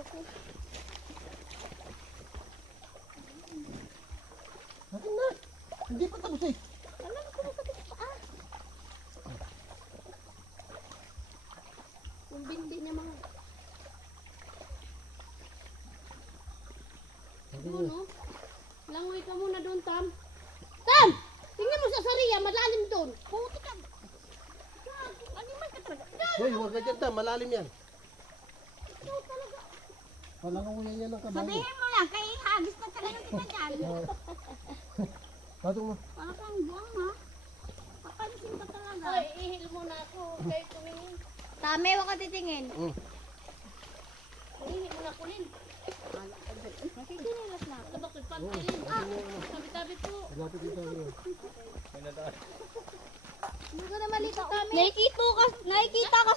ko. Akin na. Hindi pa tapos eh. Alam ko masakit sa paa. Yung bindi niya mga. Doon, no? Langoy ka muna doon, Tam. Tam! Tingnan mo sa sariya, malalim doon. Puti ka. Animal ka talaga. Hoy, huwag ka dyan ta. Malalim yan. Ikaw talaga. Palangungan yan ng kabayo. Sabihin mo lang, kay hagis na talaga kita dyan. Patong mo. Para kang buwang ha. Papansin ka talaga. Hoy, ihil muna ako. Kayo tumingin. Tame, wag ka titingin. Ihil muna ko, Lin. Nakikinilas na. Ano ba, pagpantilin? Tabi-tabi po. Lapit dito. Hindi ko na malito kami. Nakikita ka